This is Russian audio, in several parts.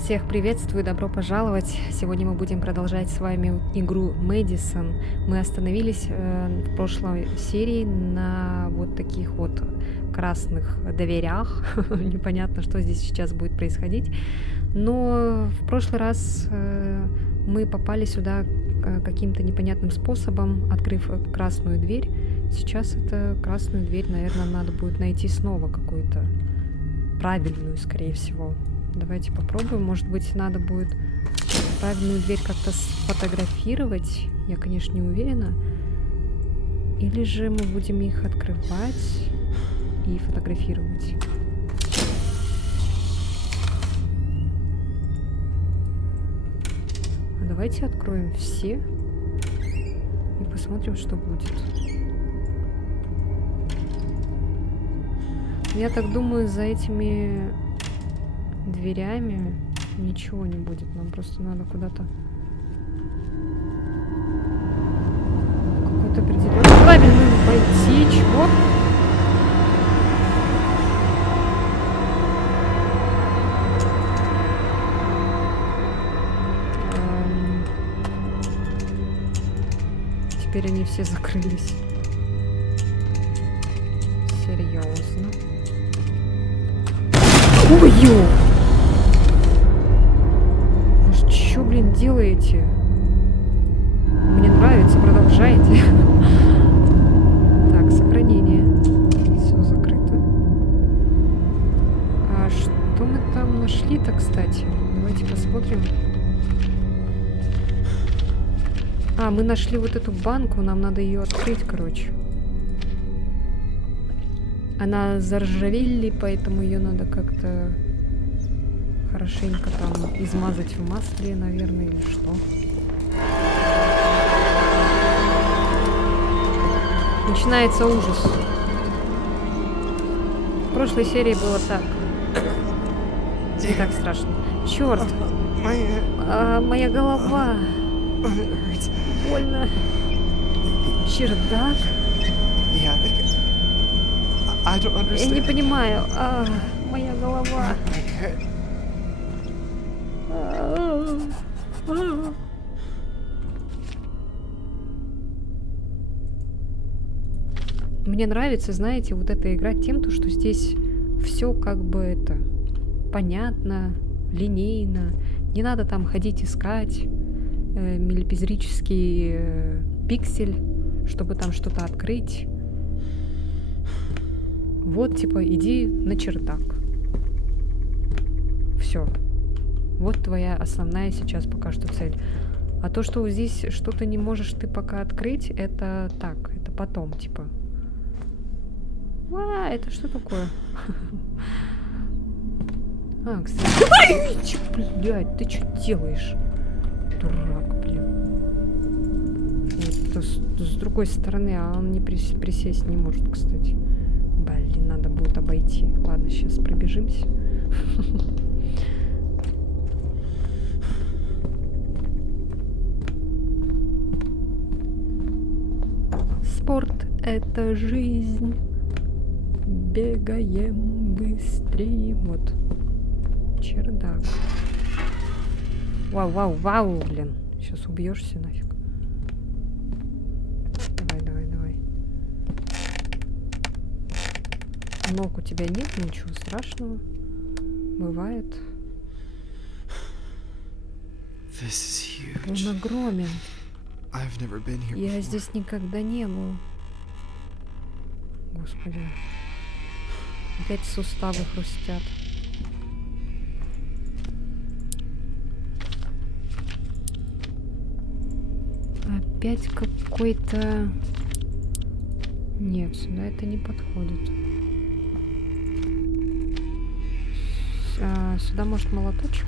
Всех приветствую, добро пожаловать. Сегодня мы будем продолжать с вами игру Мэдисон. Мы остановились в прошлой серии на вот таких вот красных дверях. Непонятно, что здесь сейчас будет происходить. Но в прошлый раз мы попали сюда каким-то непонятным способом, открыв красную дверь. Сейчас эту красную дверь, наверное, надо будет найти снова какую-то правильную, скорее всего. Давайте попробуем. Может быть, надо будет правильную дверь как-то сфотографировать. Я, конечно, не уверена. Или же мы будем их открывать и фотографировать. А давайте откроем все и посмотрим, что будет. Я так думаю, за этими дверями ничего не будет. Нам просто надо куда-то какую-то определенную правильную пойти. Чего? Теперь они все закрылись. Серьезно. Ой-ё! Вы что, блин, делаете? Мне нравится, продолжайте. Так, сохранение. Все закрыто. А что мы там нашли-то, кстати? Давайте посмотрим. А, мы нашли вот эту банку, нам надо ее открыть, короче. Она заржавели, поэтому ее надо как-то хорошенько там измазать в масле, наверное, или что. Начинается ужас. В прошлой серии было так. Не так страшно. Черт! Моя голова! Больно. Чердак? Я не понимаю. Моя голова. Мне нравится, знаете, вот эта игра тем, что здесь все как бы это понятно, линейно. Не надо там ходить искать миллипизрический пиксель, чтобы там что-то открыть. Вот, типа, иди на чердак. Все. Вот твоя основная сейчас пока что цель. А то, что здесь что-то не можешь ты пока открыть, это так, это потом, типа. Это что такое? Кстати. Блядь, ты что делаешь? Дурак, блин. Это с другой стороны, а он не присесть не может, кстати. Блин, надо будет обойти. Ладно, сейчас пробежимся. Спорт — это жизнь. Бегаем быстрее. Вот. Чердак. Вау, блин. Сейчас убьешься нафиг. Давай. Ног у тебя нет, ничего страшного. Бывает. Он огромен. Я здесь никогда не был. Господи. Опять суставы хрустят. Опять какой-то... Нет, сюда это не подходит. Сюда, может, молоточек?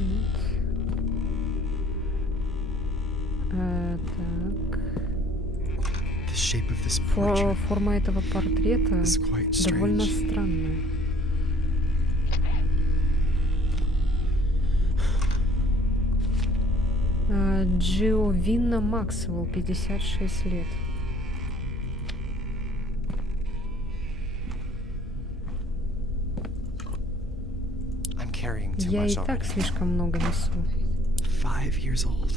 Нет. Так. Форма этого портрета довольно странная. Джиовинна Максвелл, 56 лет. carrying too Я и much так already. слишком много несу. 5 years old.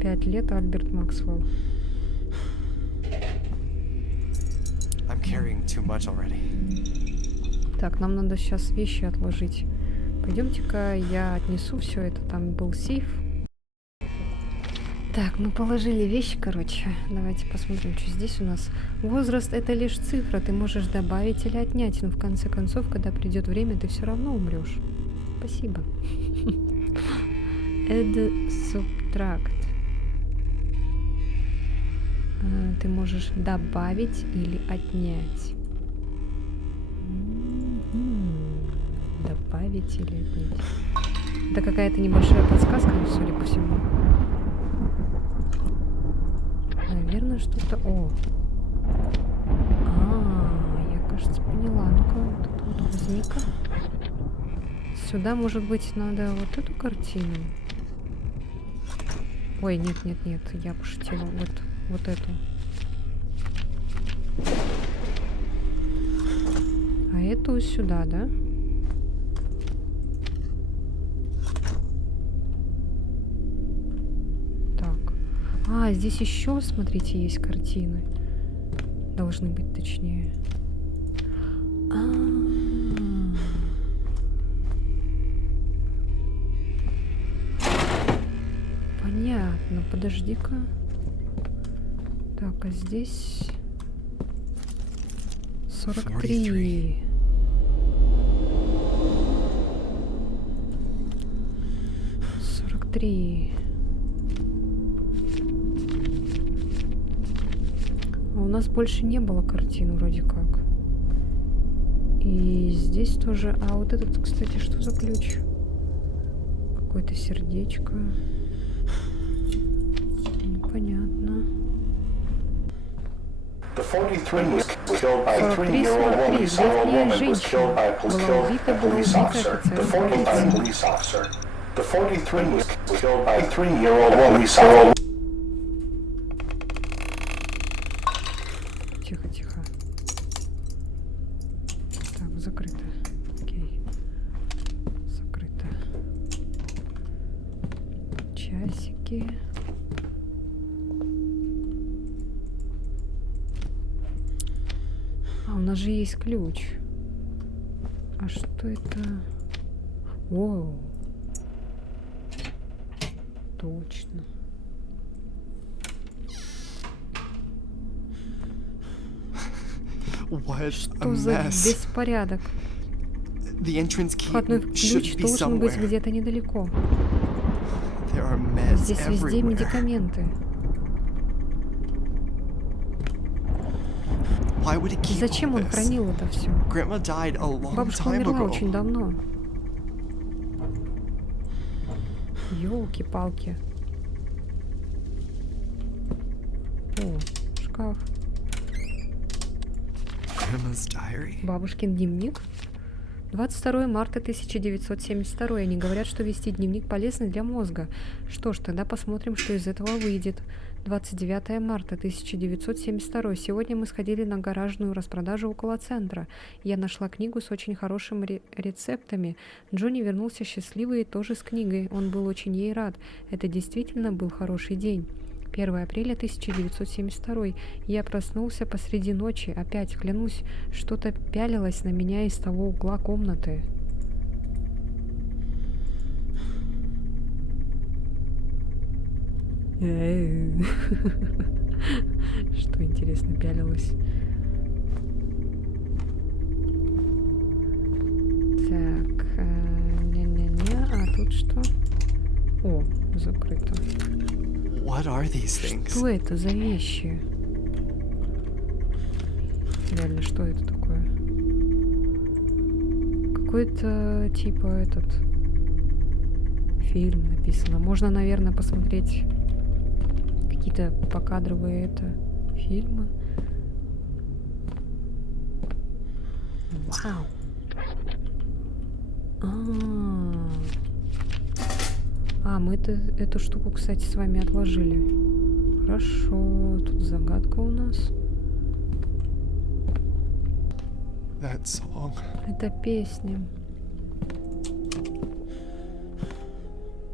5 лет, Альберт Максвелл. I'm carrying too much already. Так, нам надо сейчас вещи отложить. Пойдемте-ка я отнесу все это. Там был сейф. Так, мы положили вещи, короче. Давайте посмотрим, что здесь у нас. Возраст — это лишь цифра. Ты можешь добавить или отнять. Но в конце концов, когда придет время, ты все равно умрешь. Спасибо. Add subtract. Ты можешь добавить или отнять. Добавить или отнять. Это какая-то небольшая подсказка, судя по всему. Наверное, что-то... О! Я, кажется, поняла. Ну-ка, вот это вот возьми-ка. Сюда, может быть, надо вот эту картину. Ой, нет, я пошутила. Вот эту. А эту сюда, да? Так. Здесь еще, смотрите, есть картины. Должны быть, точнее. Понятно. Подожди-ка. Так, а здесь 43. 43. А у нас больше не было картин вроде как. И здесь тоже... А вот этот, кстати, что за ключ? Какое-то сердечко. Непонятно. 43 was killed by a 43, three-year-old woman. 43. Several Летняя woman was killed by a женщина. police officer. The 40 by a police officer. The 43 was killed by a three-year-old woman. Тихо. Так, закрыто. Окей. Закрыто. Часики. У нас же есть ключ. А что это? О, точно. What a Что за mess. беспорядок? The entrance key Входной should ключ be должен быть somewhere. где-то недалеко. There are meds Здесь везде everywhere. медикаменты. Why would he И keep зачем all он this? хранил это все? Grandma died a long Бабушка time умерла ago. очень давно. Ёлки-палки. О, шкаф. Grandma's diary? Бабушкин дневник. 22 марта 1972. Они говорят, что вести дневник полезно для мозга. Что ж, тогда посмотрим, что из этого выйдет. 29 марта 1972. Сегодня мы сходили на гаражную распродажу около центра. Я нашла книгу с очень хорошими рецептами. Джонни вернулся счастливый и тоже с книгой. Он был очень ей рад. Это действительно был хороший день. 1 апреля 1972. Я проснулся посреди ночи. Опять, клянусь, что-то пялилось на меня из того угла комнаты. Что, интересно, пялилось? Так, не-не-не, а тут что? О, закрыто. What are these things? Что это за вещи? Реально, что это такое? Какой-то типа этот фильм написано. Можно, наверное, посмотреть какие-то покадровые фильмы. Вау. Мы эту штуку, кстати, с вами отложили. Хорошо. Тут загадка у нас. That song. Это песня.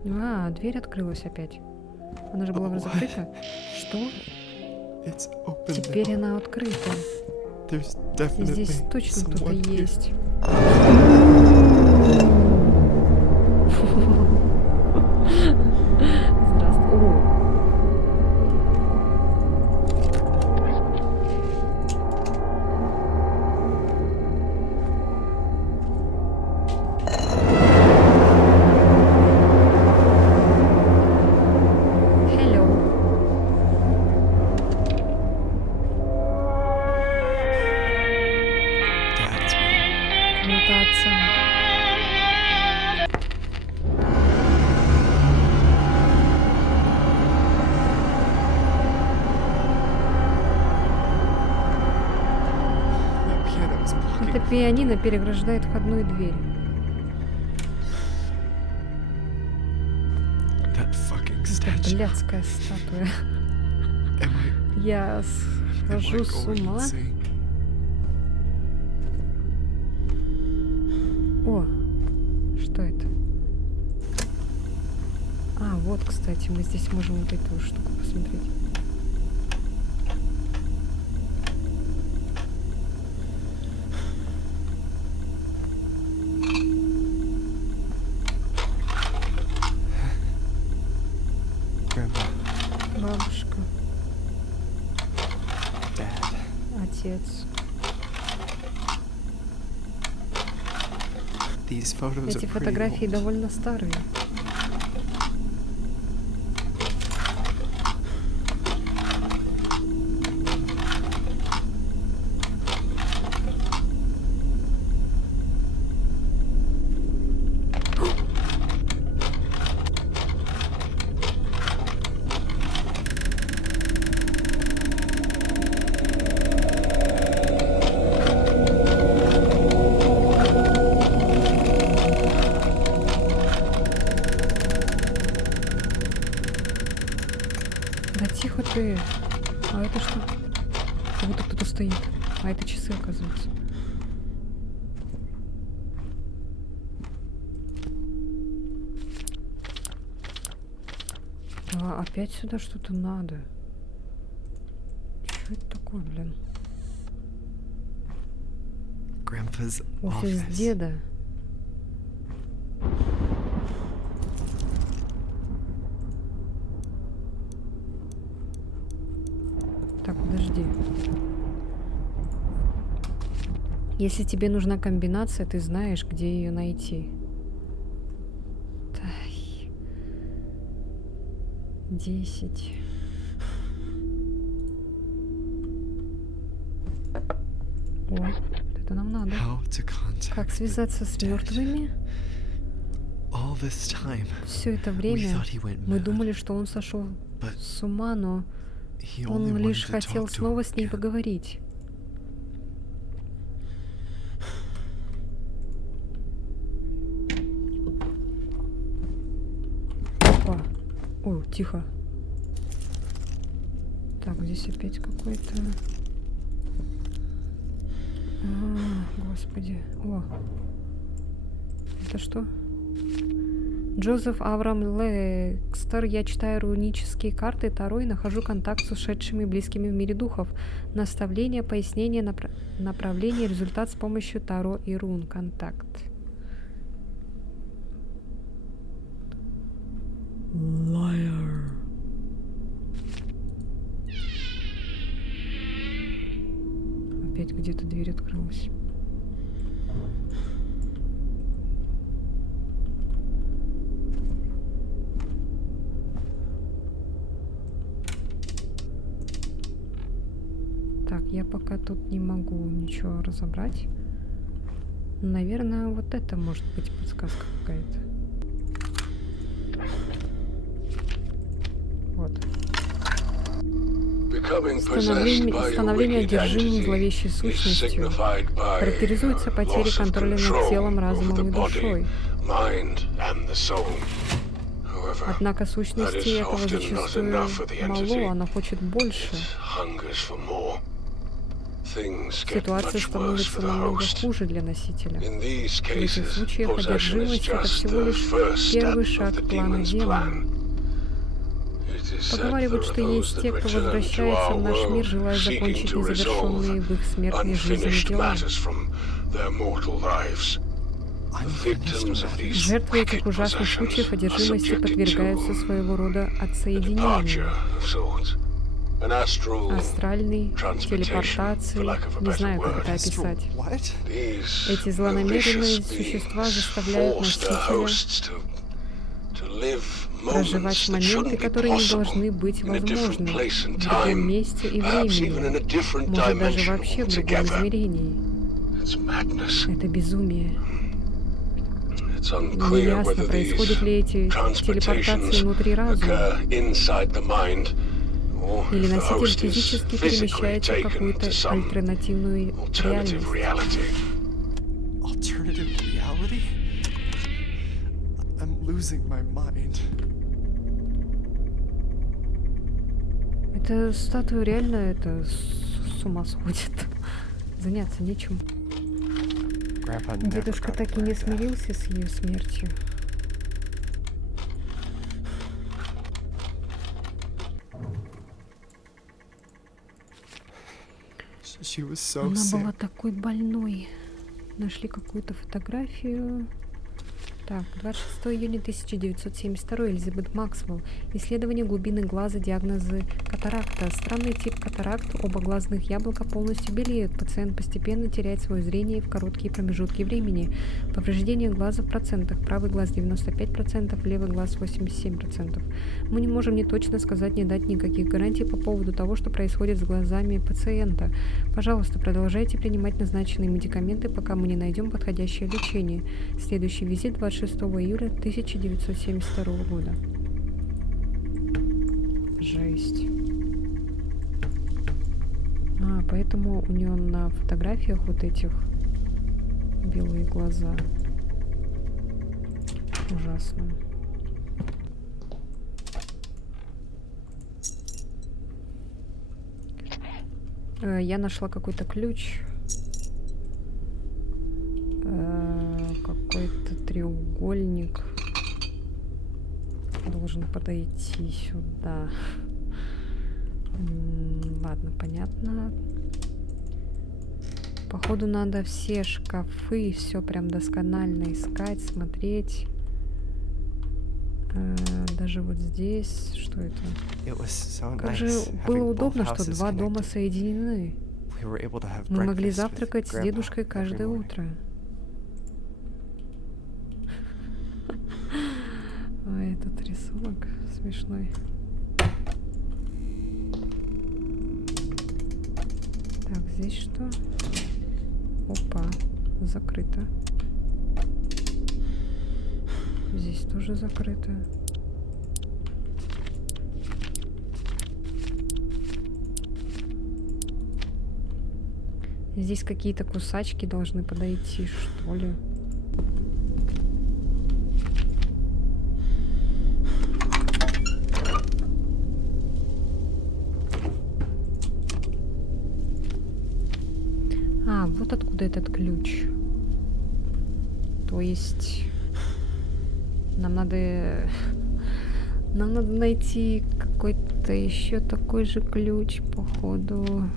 А, дверь открылась опять. Она же была закрыта. Что? It's open Теперь now. она открыта. There's И definitely здесь точно кто-то someone here. есть. Здравствуй. О, hello. Dad's room. Комната отца. That piano is blocking. Это пианино переграждает входную дверь. That fucking Это statue. блядская статуя. Am Я I схожу с going ума. insane? О, что это? А, вот, кстати, мы здесь можем вот эту штуку посмотреть. Grandpa, Бабушка, Dad. отец. These photos Эти are pretty фотографии old. довольно старые. Да тихо ты. А это что? Как будто кто-то стоит. А это часы, оказывается. А, опять сюда что-то надо. Что это такое, блин? Grandpa's Офис office. деда. Так, подожди. Если тебе нужна комбинация, ты знаешь, где ее найти. Тай. 10. О, это нам надо. How to contact Как the связаться с dead. мертвыми? All this time, Все это we время thought he went мы mad, думали, что он сошел but с ума, но he only он wanted лишь to хотел talk to снова her с ней again. поговорить. Опа. Ой, тихо. Так, здесь опять какой-то... Господи. О. Это что? Джозеф Авраам Лекстер. Я читаю рунические карты Таро и нахожу контакт с ушедшими близкими в мире духов. Наставление, пояснение, направление, результат с помощью Таро и рун. Контакт. Liar. Опять где-то дверь открылась. Так, я пока тут не могу ничего разобрать. Наверное, вот это может быть подсказка какая-то. Вот. Становление одержимым зловещей сущностью характеризуется потерей контроля над телом, разумом и душой. Однако сущности этого зачастую мало, она хочет больше. ситуация становится намного хуже для носителя. В этих случаях одержимость — это всего лишь первый шаг плана демона. Поговаривают, что есть те, кто возвращается в наш мир, желая закончить незавершенные в их смертной жизни дела. Жертвы этих ужасных случаев одержимости подвергаются своего рода отсоединению. Астральной телепортации, не знаю, как это описать. Эти злонамеренные существа заставляют носителя проживать моменты, которые не должны быть возможны в другом месте и времени, может даже вообще в другом измерении. Это безумие. Неясно, происходят ли эти телепортации внутри разума, или носитель физически перемещается в какую-то альтернативную реальность. Эта статуя реально с ума сходит. Заняться нечем. Дедушка так и не смирился с ее смертью. Она была такой больной. Нашли какую-то фотографию. Так, 26 июня 1972, Элизабет Максвелл. Исследование глубины глаза, диагнозы катаракта. Странный тип катаракт, оба глазных яблока полностью белеют. Пациент постепенно теряет свое зрение в короткие промежутки времени. Повреждение глаза в процентах. Правый глаз 95%, левый глаз 87%. Мы не можем ни точно сказать, ни дать никаких гарантий по поводу того, что происходит с глазами пациента. Пожалуйста, продолжайте принимать назначенные медикаменты, пока мы не найдем подходящее лечение. Следующий визит 26 июля 1972 года. Жесть. Поэтому у нее на фотографиях вот этих белые глаза. Ужасно. Я нашла какой-то ключ. Какой-то треугольник должен подойти сюда. Ладно, понятно. Походу надо все шкафы, все прям досконально искать, смотреть. Даже вот здесь, что это? Как же было удобно, что два дома соединены. Мы могли завтракать с дедушкой каждое утро. Этот рисунок смешной. Так, здесь что? Опа, закрыто. Здесь тоже закрыто. Здесь какие-то кусачки должны подойти, что ли? Вот откуда этот ключ. То есть нам надо найти какой-то еще такой же ключ, походу.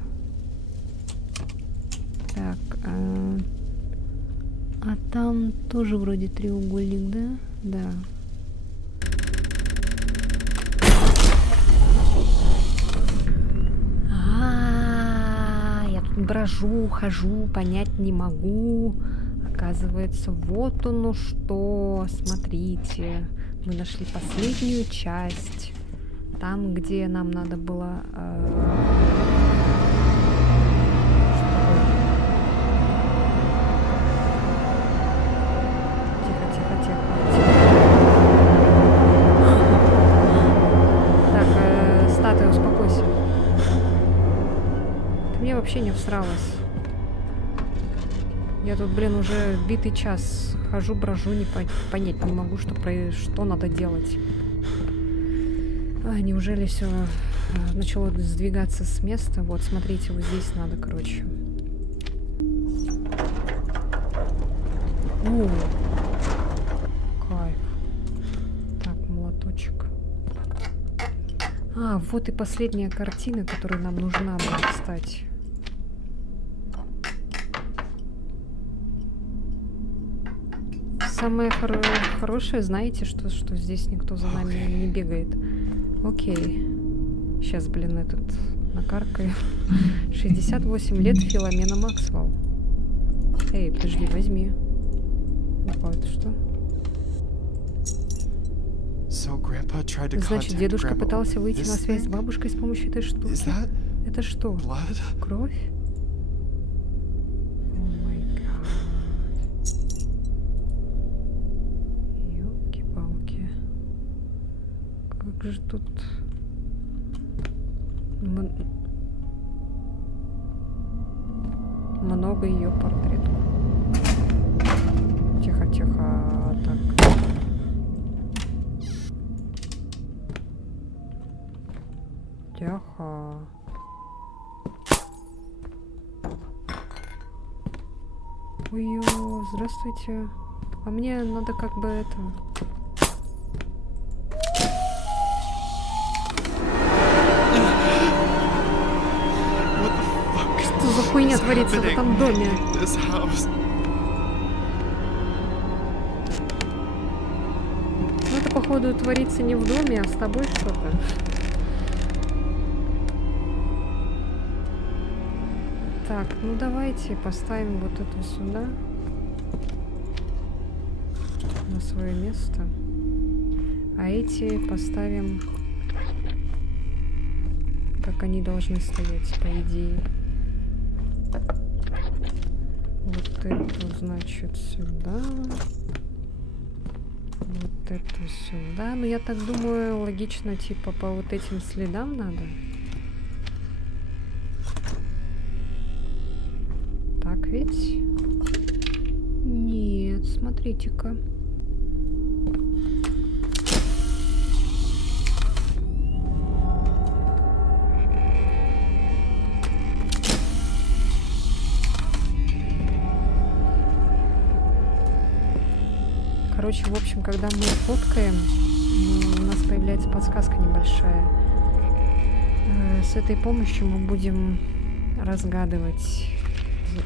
Так, а там тоже вроде треугольник, да? Да. Брожу, хожу, понять не могу. Оказывается, вот оно что. Смотрите, мы нашли последнюю часть. Там, где нам надо было... Тихо. Так, статуя, успокойся. Мне вообще не всралась. Я тут, уже битый час хожу, брожу, понять не могу, что надо делать. Неужели все начало сдвигаться с места? Вот, смотрите, вот здесь надо, короче. О, кайф. Так, молоточек. А, вот и последняя картина, которая нам нужна была, кстати. Самое хорошее, знаете, что здесь никто за нами не бегает. Окей. Сейчас, блин, этот накаркаю. 68 лет Филомена Максвелл. Эй, подожди, возьми. Опа, это что? Значит, дедушка пытался выйти на связь с бабушкой с помощью этой штуки. Это что? Кровь? О май гад. Ёлки-палки. Как же тут... Много ее портретов. Тихо-тихо. Так. Тихо. Ой-ё, здравствуйте. А мне надо как бы это... Что за хуйня творится в этом доме? Ну это походу творится не в доме, а с тобой что-то. Так, ну давайте поставим вот это сюда. На свое место. А эти поставим, как они должны стоять, по идее. Вот это, значит, сюда. Вот это сюда. Ну, я так думаю, логично, типа, по вот этим следам надо. Так ведь? Нет, смотрите-ка. Короче, в общем, когда мы фоткаем, у нас появляется подсказка небольшая. С этой помощью мы будем разгадывать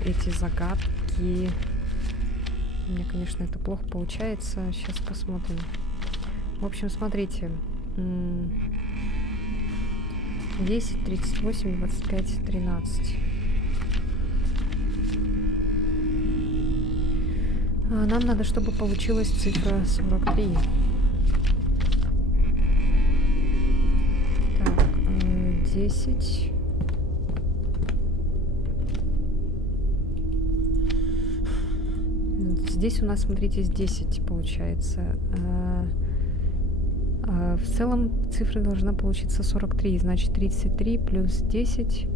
эти загадки. У меня, конечно, это плохо получается. Сейчас посмотрим. В общем, смотрите. 10, 38, 25, 13. Нам надо, чтобы получилась цифра 43. Так, 10. Здесь у нас, смотрите, 10 получается. В целом цифра должна получиться 43. Значит, 33 плюс 10.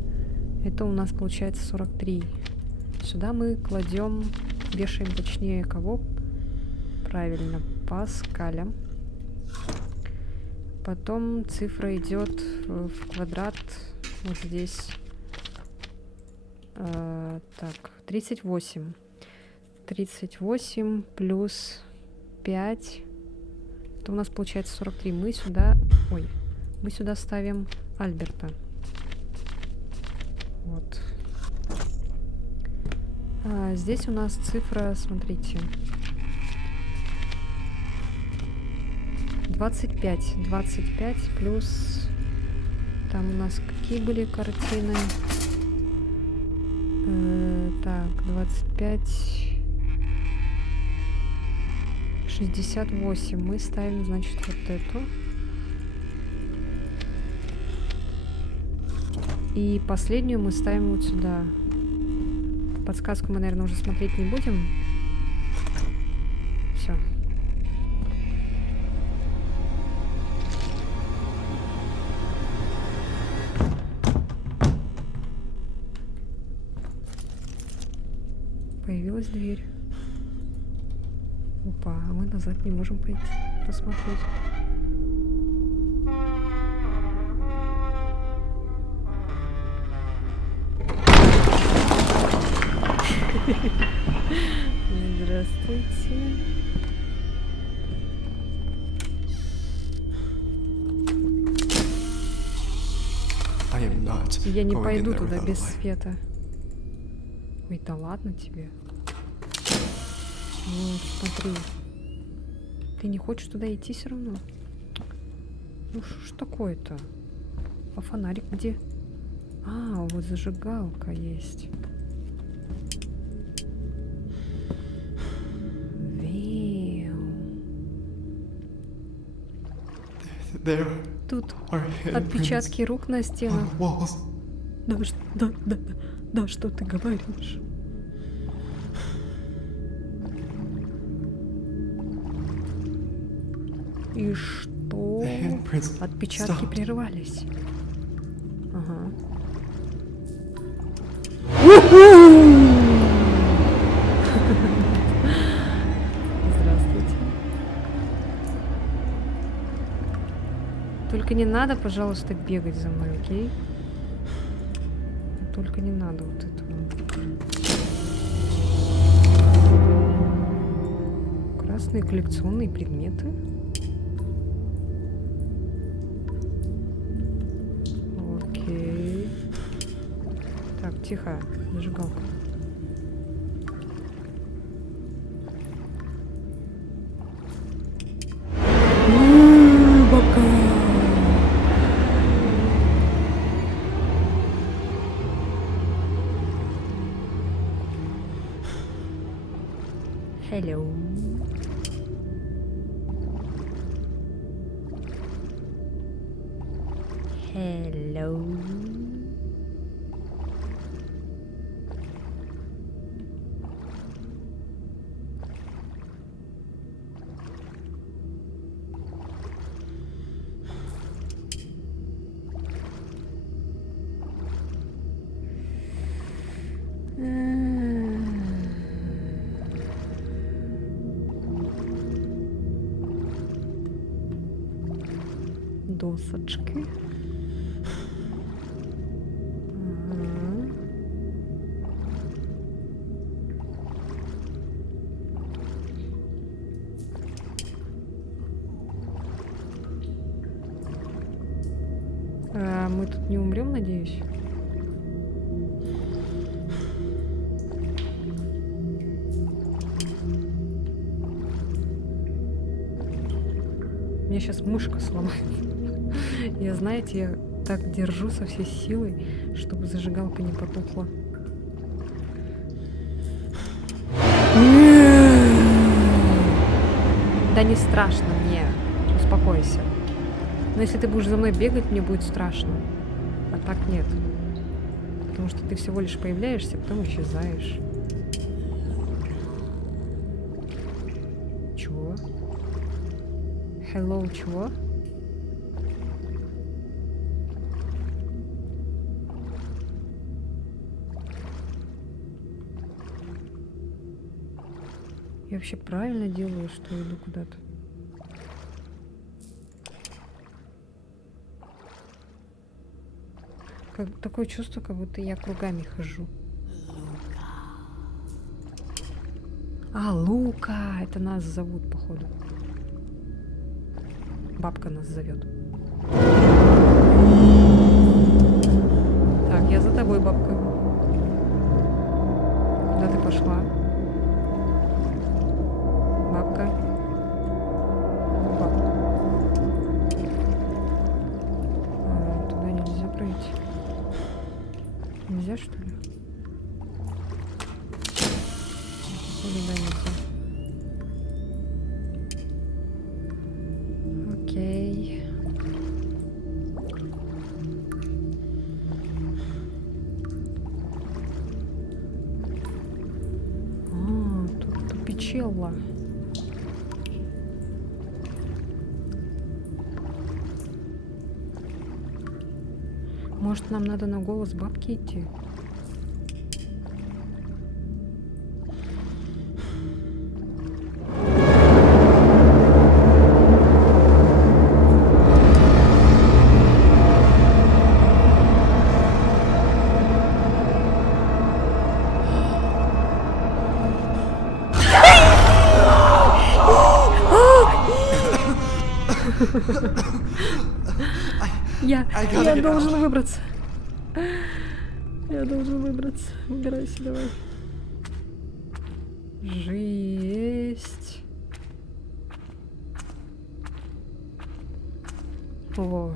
Это у нас получается 43. Сюда мы кладем... Вешаем, точнее, кого? Правильно, Паскаля. Потом цифра идет в квадрат вот здесь. Так, 38. 38 плюс 5. Это у нас получается 43. Мы сюда... Ой, мы сюда ставим Альберта. Вот. Здесь у нас цифра, смотрите, 25. 25 плюс... Там у нас какие были картины? Так, 25... 68. Мы ставим, значит, вот эту. И последнюю мы ставим вот сюда. Подсказку мы, наверное, уже смотреть не будем. Все. Появилась дверь. Опа, а мы назад не можем пойти посмотреть. Здравствуйте. I am not Я не going in пойду there туда without a без light. света. Ой, да ладно тебе. Ну, смотри. Ты не хочешь туда идти все равно? Ну, что ж такое-то? А фонарик где? А, вот зажигалка есть. Веу. There Тут are отпечатки рук на on стенах. the walls. Да, что ты говоришь? И что? The handprints Отпечатки stopped. прервались. Ага. Здравствуйте. Только не надо, пожалуйста, бегать за мной, окей? Только не надо вот этого. Красные коллекционные предметы. Окей. Так, тихо, зажигалка. Бабка. Hello. Hello. Досочки. Ага. Мы тут не умрем, надеюсь? Меня сейчас мышка сломает. Я, знаете, я так держу со всей силой, чтобы зажигалка не потухла. Да не страшно мне. Успокойся. Но если ты будешь за мной бегать, мне будет страшно. А так нет. Потому что ты всего лишь появляешься, потом исчезаешь. Чего? Hello, чего? Я вообще правильно делаю, что иду куда-то? Такое чувство, как будто я кругами хожу. А, Лука! Это нас зовут, походу. Бабка нас зовет. Так, я за тобой, бабка. Куда ты пошла? Бабка. Бабка. Туда нельзя пройти. Нельзя, что ли? Походу, да, нельзя. Окей. Тут тупичелла. Может, нам надо на голос бабки идти? Я I gotta get должен out. выбраться. Я должен выбраться. Выбирайся, давай. Жесть. О.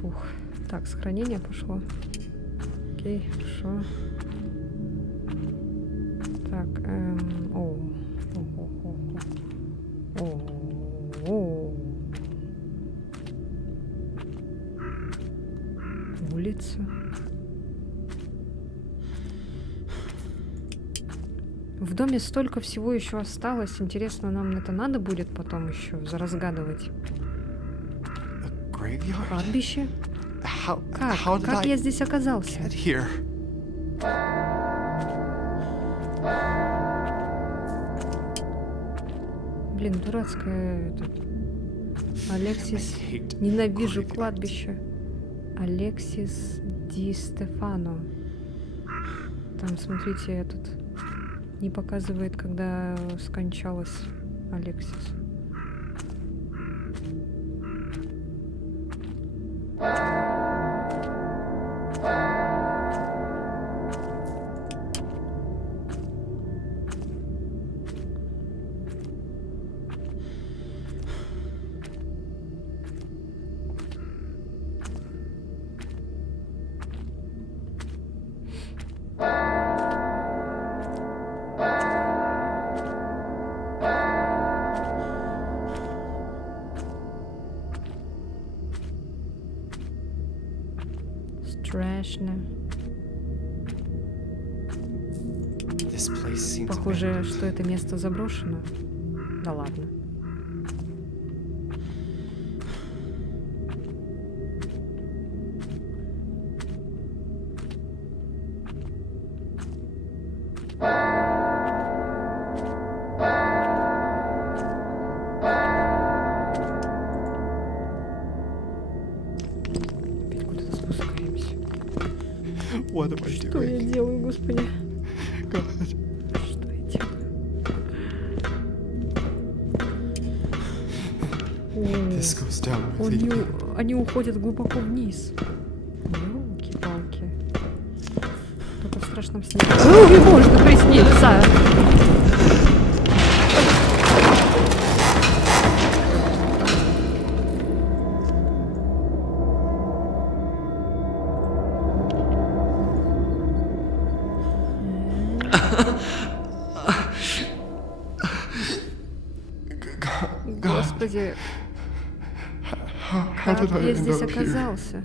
Фух. Так, сохранение пошло. Окей, хорошо. Так, оу. Оу. Улица. В доме столько всего еще осталось. Интересно, нам это надо будет потом еще разгадывать. A graveyard? Кладбище? How Как? did Как I я здесь оказался? get here? Блин, дурацкая этот. Алексис. I hate Ненавижу graveyards. кладбище. Алексис Ди Стефано. Там, смотрите, этот не показывает, когда скончалась Алексис. Страшно. This place seems Похоже, abandoned. что это место заброшено. Да ладно. Опять куда-то спускаемся. What am I Что я doing? делаю, господи? God. Что я делаю? This goes down really deep. Они уходят глубоко вниз. Ёлки-палки. Только в страшном сне. Ой, можно присниться! Господи, How как did I я end здесь up here? оказался?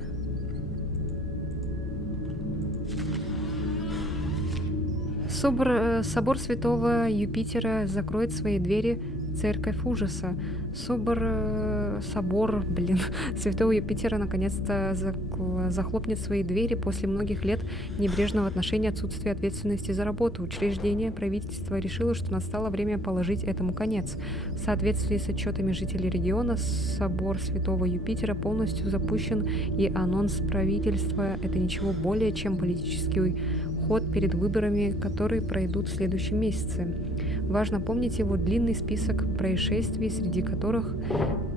Собор Святого Юпитера закроет свои двери. Церковь ужаса. Собор Святого Юпитера наконец-то захлопнет свои двери после многих лет небрежного отношения, отсутствия ответственности за работу. Учреждение правительства решило, что настало время положить этому конец. В соответствии с отчетами жителей региона, собор Святого Юпитера полностью запущен, и анонс правительства — это ничего более, чем политический ход перед выборами, которые пройдут в следующем месяце. Важно помнить его длинный список происшествий, среди которых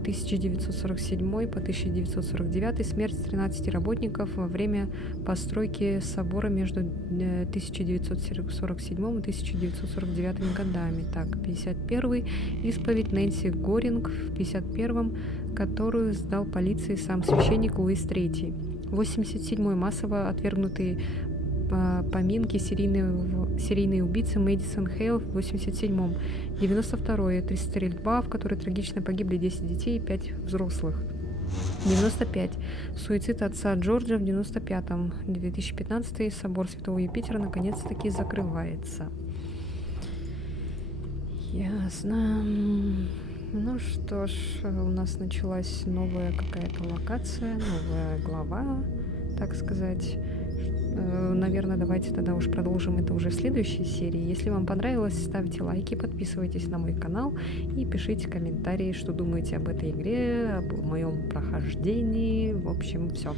1947 по 1949 смерть 13 работников во время постройки собора между 1947 и 1949 годами. Так, 51 исповедь Нэнси Горинг в 51-м, которую сдал полиции сам священник Луис III. 87-й массово отвергнутые поминки серийной убийцы Мэдисон Хейл в 87-м. 92-е стрельба, в которой трагично погибли 10 детей и 5 взрослых. 95. Суицид отца Джорджа в 95-м. 2015 собор Святого Юпитера наконец-таки закрывается. Ясно. Ну что ж, у нас началась новая какая-то локация, новая глава, так сказать. Наверное, давайте тогда уж продолжим это уже в следующей серии. Если вам понравилось, ставьте лайки, подписывайтесь на мой канал и пишите комментарии, что думаете об этой игре, об моем прохождении. В общем, все.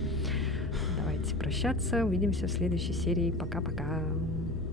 Давайте прощаться. Увидимся в следующей серии. Пока-пока.